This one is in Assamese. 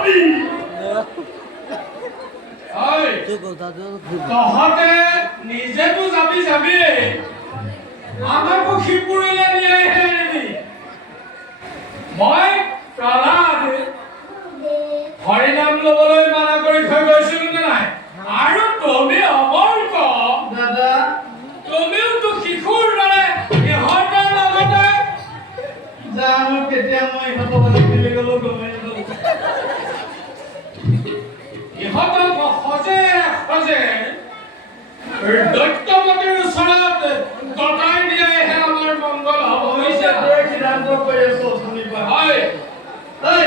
যাবি তহঁতে নিজেতো যাবি আমাকো শিৱপুৰীলৈ নিয়াইহে এৰিবি মই প্ৰহ্লাদ হৰিনাম ল'বলৈ মানা কৰি থৈ গৈছিল নে নাই আৰু তুমি অমৰ্ক দাদা তুমিওতো শিশুৰ দৰে ইহঁতৰ লগতে জানো কেতিয়া মই ইহঁতক দেখি গ'লো গমেই নাপালো ইহঁতক সজে দৈত্যপতিৰ ওচৰত গতাই দিয়াইহে আমাৰ মংগল হ'ব হৈছে সিদ্ধান্ত কৰি আছো শুনিবা হয় এই